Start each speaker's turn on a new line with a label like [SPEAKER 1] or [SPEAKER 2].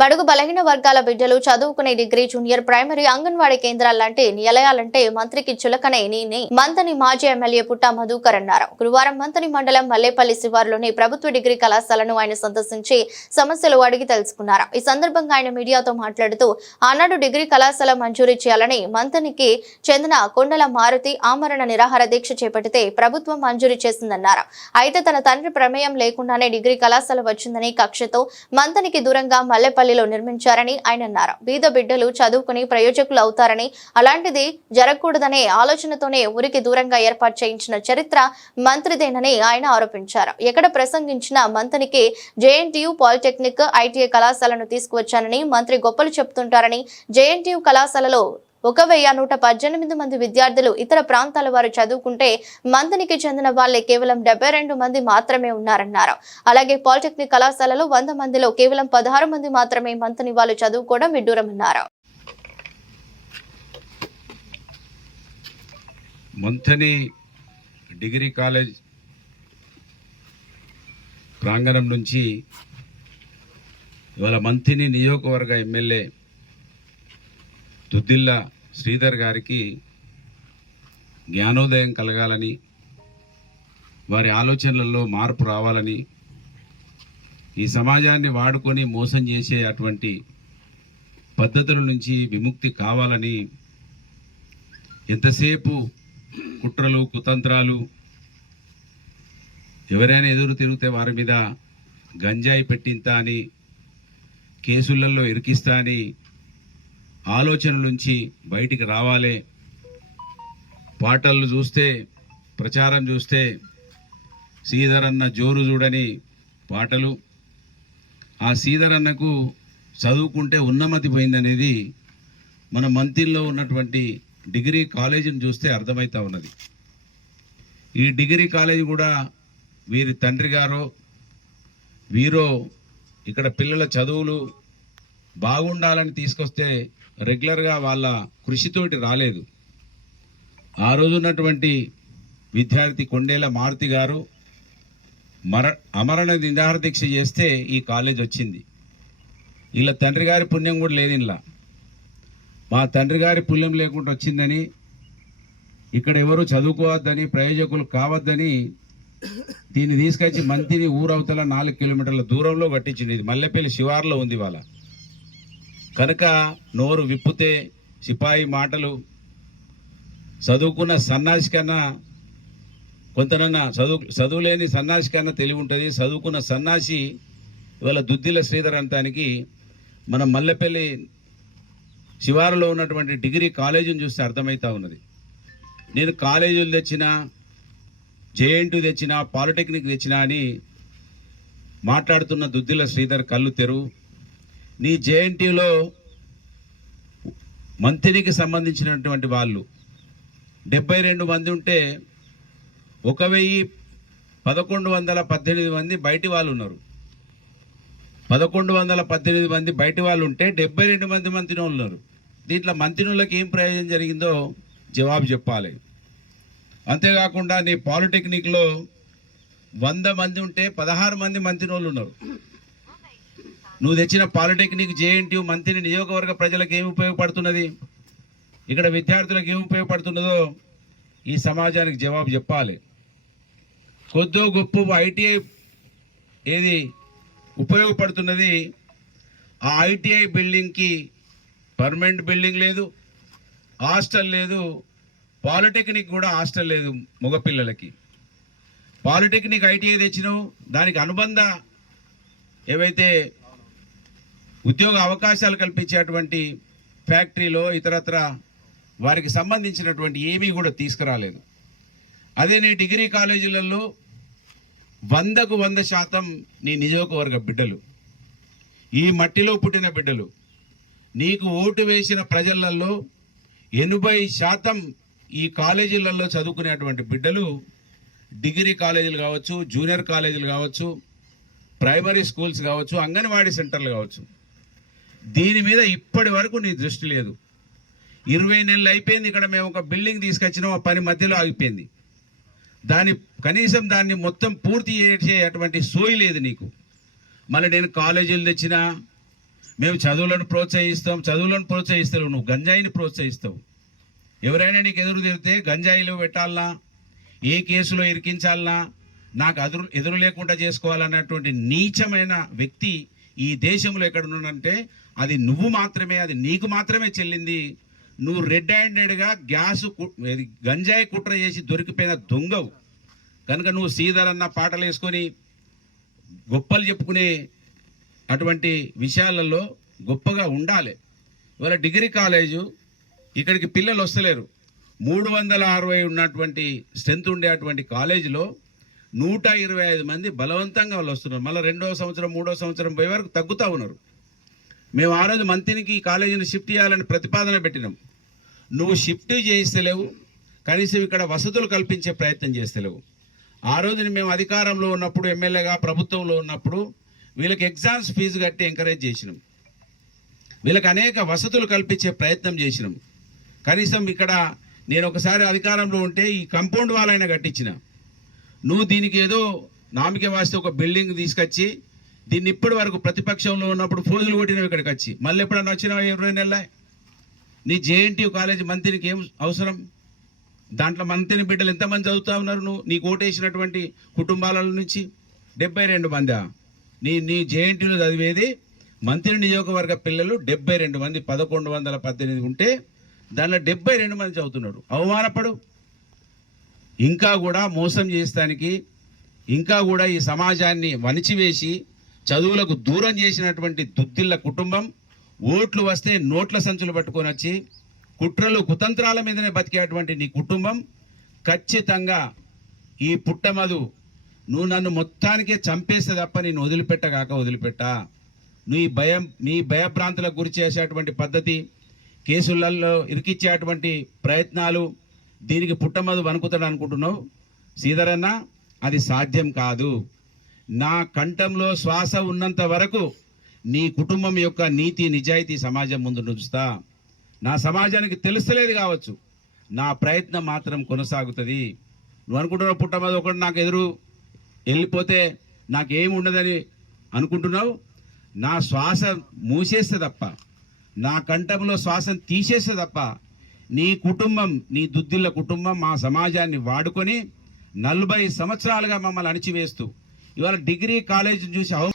[SPEAKER 1] బడుగు బలహీన వర్గాల బిడ్డలు చదువుకునే డిగ్రీ జూనియర్ ప్రైమరీ అంగన్వాడీ కేంద్రాలంటే నిలయాలంటే మంత్రికి చులకనే నీని. మంతని మాజీ ఎమ్మెల్యే పుట్టా మధుకర్ అన్నారు. గురువారం మంతని మండలం మల్లేపల్లి శివారులోని ప్రభుత్వ డిగ్రీ కళాశాలను ఆయన సందర్శించి సమస్యలు అడిగి తెలుసుకున్నారు. ఈ సందర్భంగా ఆయన మీడియాతో మాట్లాడుతూ ఆనాడు డిగ్రీ కళాశాల మంజూరు చేయాలని మంతనికి చెందిన కొండల మారుతి ఆమరణ నిరాహార దీక్ష చేపట్టితే ప్రభుత్వం మంజూరు చేసిందన్నారు. అయితే తన తండ్రి ప్రమేయం లేకుండానే డిగ్రీ కళాశాల వచ్చిందని కక్షతో మంతనికి దూరంగా మల్లెపల్లి మల్లెపల్లిలో నిర్మించారని ఆయన అన్నారు. బీద బిడ్డలు చదువుకుని ప్రయోజకులు అవుతారని అలాంటిది జరగకూడదనే ఆలోచనతోనే ఊరికి దూరంగా ఏర్పాటు చేయించిన చరిత్ర మంత్రిదేనని ఆయన ఆరోపించారు. ఎక్కడ ప్రసంగించిన మంత్రికి జేఎన్టీయు పాలిటెక్నిక్ ఐటీఐ కళాశాలను తీసుకువచ్చానని మంత్రి గొప్పలు చెప్తుంటారని జేఎన్టీయు కళాశాలలో ఒక వెయ్యి నూట పద్దెనిమిది మంది విద్యార్థులు ఇతర ప్రాంతాల వారు చదువుకుంటే మంతనికి చెందిన వాళ్ళే కేవలం డెబ్బై రెండు మంది మాత్రమే ఉన్నారన్నారు. అలాగే పాలిటెక్నిక్ కళాశాలలో వంద మందిలో కేవలం పదహారు మంది మాత్రమే మంతని వాళ్ళు చదువుకోవడం విడ్డూరమన్నారు
[SPEAKER 2] మంథని డిగ్రీ కాలేజ్ ప్రాంగణం నుంచి ఇవాళ మంథిని నియోజకవర్గ ఎమ్మెల్యే దుద్దిల్ల శ్రీధర్ గారికి జ్ఞానోదయం కలగాలని వారి ఆలోచనలలో మార్పు రావాలని ఈ సమాజాన్ని వాడుకొని మోసం చేసే అటువంటి పద్ధతుల నుంచి విముక్తి కావాలని ఎంతసేపు కుట్రలు కుతంత్రాలు ఎవరైనా ఎదురు తిరిగితే వారి మీద గంజాయి పెట్టింతా అని కేసులలో ఇరికిస్తా అని ఆలోచన నుంచి బయటికి రావాలి. పాటలు చూస్తే ప్రచారం చూస్తే శ్రీధర్ అన్న జోరు చూడని పాటలు. ఆ శ్రీధర్ అన్నకు చదువుకుంటే ఉన్నమతి పోయిందనేది మన మంత్రిలో ఉన్నటువంటి డిగ్రీ కాలేజీని చూస్తే అర్థమవుతా ఉన్నది. ఈ డిగ్రీ కాలేజీ కూడా వీరి తండ్రి గారో వీరో ఇక్కడ పిల్లల చదువులు బాగుండాలని తీసుకొస్తే రెగ్యులర్గా వాళ్ళ కృషితోటి రాలేదు. ఆ రోజు ఉన్నటువంటి విద్యార్థి కొండేల మారుతి గారు మర అమరణ నిందార దీక్ష చేస్తే ఈ కాలేజ్ వచ్చింది. ఇలా తండ్రి గారి పుణ్యం కూడా లేదు ఇలా మా తండ్రి గారి పుణ్యం లేకుండా వచ్చిందని ఇక్కడ ఎవరు చదువుకోవద్దని ప్రయోజకులు కావద్దని దీన్ని తీసుకొచ్చి మంతిని ఊరవతల నాలుగు కిలోమీటర్ల దూరంలో కట్టించింది ఇది మల్లెపల్లి శివార్లో ఉంది వాళ్ళ కనుక నోరు విప్పితే సిపాయి మాటలు చదువుకున్న సన్నాసి కన్నా కొంతనన్నా చదువు చదువులేని సన్నాసి కన్నా తెలివి ఉంటుంది చదువుకున్న సన్నాసి ఇవాళ దుద్దిల శ్రీధర్ అంతానికి మన మల్లెపల్లి శివారులో ఉన్నటువంటి డిగ్రీ కాలేజీని చూస్తే అర్థమవుతా ఉన్నది. నేను కాలేజీలు తెచ్చినా జేఎన్టు తెచ్చినా పాలిటెక్నిక్ తెచ్చినా అని మాట్లాడుతున్న దుద్దిల శ్రీధర్ కళ్ళు తెరువు. నీ జేఎన్టీలో మంత్రికి సంబంధించినటువంటి వాళ్ళు డెబ్బై రెండు మంది ఉంటే ఒక వెయ్యి పదకొండు వందల పద్దెనిమిది మంది బయటి వాళ్ళు ఉన్నారు. పదకొండు వందల పద్దెనిమిది మంది బయటి వాళ్ళు ఉంటే డెబ్బై రెండు మంది మంత్రినోళ్ళు ఉన్నారు. దీంట్లో మంత్రినులకు ఏం ప్రయోజనం జరిగిందో జవాబు చెప్పాలి. అంతేకాకుండా నీ పాలిటెక్నిక్లో వంద మంది ఉంటే పదహారు మంది మంత్రినోళ్ళు ఉన్నారు. నువ్వు తెచ్చిన పాలిటెక్నిక్ జేఎన్టీ మంత్రి నియోజకవర్గ ప్రజలకు ఏమి ఉపయోగపడుతున్నది? ఇక్కడ విద్యార్థులకు ఏమి ఉపయోగపడుతున్నదో ఈ సమాజానికి జవాబు చెప్పాలి. కొద్దో గొప్ప ఐటీఐ ఏది ఉపయోగపడుతున్నది? ఆ ఐటీఐ బిల్డింగ్కి పర్మనెంట్ బిల్డింగ్ లేదు హాస్టల్ లేదు పాలిటెక్నిక్ కూడా హాస్టల్ లేదు మగపిల్లలకి. పాలిటెక్నిక్ ఐటీఐ తెచ్చినావు దానికి అనుబంధ ఏవైతే ఉద్యోగ అవకాశాలు కల్పించేటువంటి ఫ్యాక్టరీలో ఇతరత్ర వారికి సంబంధించినటువంటి ఏమీ కూడా తీసుకురాలేదు. అదే నీ డిగ్రీ కాలేజీలలో వందకు వంద శాతం నీ నియోజకవర్గ బిడ్డలు. ఈ మట్టిలో పుట్టిన బిడ్డలు. నీకు ఓటు వేసిన ప్రజలలో ఎనభై శాతం ఈ కాలేజీలలో చదువుకునేటువంటి బిడ్డలు డిగ్రీ కాలేజీలు కావచ్చు జూనియర్ కాలేజీలు కావచ్చు ప్రైమరీ స్కూల్స్ కావచ్చు అంగన్వాడీ సెంటర్లు కావచ్చు. దీని మీద ఇప్పటి వరకు నీ దృష్టి లేదు. ఇరవై నెలలు అయిపోయింది ఇక్కడ మేము ఒక బిల్డింగ్ తీసుకొచ్చినాం ఆ పని మధ్యలో ఆగిపోయింది. దాని కనీసం దాన్ని మొత్తం పూర్తి చేసేటువంటి సోయి లేదు నీకు. మళ్ళీ నేను కాలేజీలు తెచ్చినా మేము చదువులను ప్రోత్సహిస్తాం చదువులను ప్రోత్సహిస్తావు నువ్వు గంజాయిని ప్రోత్సహిస్తావు. ఎవరైనా నీకు ఎదురు తిరిగితే గంజాయిలో పెట్టాలనా? ఏ కేసులో ఇరికించాలనా? నాకు ఎదురు ఎదురు లేకుండా చేసుకోవాలన్నటువంటి నీచమైన వ్యక్తి ఈ దేశంలో ఎక్కడ ఉన్నాడంటే అది నువ్వు మాత్రమే అది నీకు మాత్రమే చెల్లింది. నువ్వు రెడ్ హ్యాండెడ్గా గ్యాస్ కు- గంజాయి కుట్ర చేసి దొరికిపోయిన దొంగవు. కనుక నువ్వు శ్రీధర్ అన్న పాటలు వేసుకొని గొప్పలు చెప్పుకునే అటువంటి విషయాలలో గొప్పగా ఉండాలి. ఇవాళ డిగ్రీ కాలేజు ఇక్కడికి పిల్లలు వస్తలేరు. మూడు వందల అరవై ఉన్నటువంటి స్ట్రెంత్ ఉండేటువంటి కాలేజీలో నూట ఇరవై ఐదు మంది బలవంతంగా వాళ్ళు వస్తున్నారు. మళ్ళీ రెండో సంవత్సరం మూడో సంవత్సరం పోయే వరకు తగ్గుతూ ఉన్నారు. మేము ఆ రోజు మంత్రికి ఈ కాలేజీని షిఫ్ట్ చేయాలని ప్రతిపాదన పెట్టినాం. నువ్వు షిఫ్ట్ చేయిస్తలేవు కనీసం ఇక్కడ వసతులు కల్పించే ప్రయత్నం చేస్తలేవు. ఆ రోజున మేము అధికారంలో ఉన్నప్పుడు ఎమ్మెల్యేగా ప్రభుత్వంలో ఉన్నప్పుడు వీళ్ళకి ఎగ్జామ్స్ ఫీజు కట్టి ఎంకరేజ్ చేసినాం. వీళ్ళకి అనేక వసతులు కల్పించే ప్రయత్నం చేసినాం. కనీసం ఇక్కడ నేను ఒకసారి అధికారంలో ఉంటే ఈ కాంపౌండ్ వాళ్ళైనా కట్టించిన. నువ్వు దీనికి ఏదో నామిక వాస్తే ఒక బిల్డింగ్ తీసుకొచ్చి దీన్ని ఇప్పటి వరకు ప్రతిపక్షంలో ఉన్నప్పుడు ఫోజులు కొట్టినవి ఇక్కడికి వచ్చి. మళ్ళీ ఎప్పుడన్నా వచ్చినా ఇరవై నెలల? నీ జేఎన్టీ కాలేజ్ మంత్రికి ఏం అవసరం? దాంట్లో మంత్రిని బిడ్డలు ఎంతమంది చదువుతా ఉన్నారు నువ్వు? నీకు ఓటేసినటువంటి కుటుంబాల నుంచి డెబ్బై రెండు మందా? నీ నీ జేఎన్టీలో చదివేది మంత్రి నియోజకవర్గ పిల్లలు డెబ్బై రెండు మంది పదకొండు వందల పద్దెనిమిది ఉంటే దానిలో డెబ్బై రెండు మంది చదువుతున్నాడు. అవమానపడు. ఇంకా కూడా మోసం చేస్తానికి ఇంకా కూడా ఈ సమాజాన్ని వణిచివేసి చదువులకు దూరం చేసినటువంటి దుద్దిల్ల కుటుంబం ఓట్లు వస్తే నోట్ల సంచులు పట్టుకొని వచ్చి కుట్రలు కుతంత్రాల మీదనే బతికేటువంటి నీ కుటుంబం ఖచ్చితంగా ఈ పుట్టమదు నువ్వు నన్ను మొత్తానికే చంపేస్తే తప్ప నేను వదిలిపెట్టగాక వదిలిపెట్ట. నీ భయం నీ భయభ్రాంతులకు గురి చేసేటువంటి పద్ధతి కేసులలో ఇరికిచ్చేటువంటి ప్రయత్నాలు దీనికి పుట్టమదు వణుకుతాడు అనుకుంటున్నావు? శ్రీధరన్న అది సాధ్యం కాదు. నా కంఠంలో శ్వాస ఉన్నంత వరకు నీ కుటుంబం యొక్క నీతి నిజాయితీ సమాజం ముందు నుంచుతా. నా సమాజానికి తెలుస్తలేదు కావచ్చు. నా ప్రయత్నం మాత్రం కొనసాగుతుంది. నువ్వు అనుకుంటున్నావు పుట్టమది ఒకటి నాకు ఎదురు వెళ్ళిపోతే నాకేమి ఉండదని అనుకుంటున్నావు? నా శ్వాస మూసేస్తే తప్ప నా కంఠంలో శ్వాసను తీసేస్తే తప్ప నీ కుటుంబం నీ దుద్దిళ్ళ కుటుంబం మా సమాజాన్ని వాడుకొని నలభై సంవత్సరాలుగా మమ్మల్ని అణిచివేస్తూ ఇవాళ డిగ్రీ కాలేజీని చూసి అవ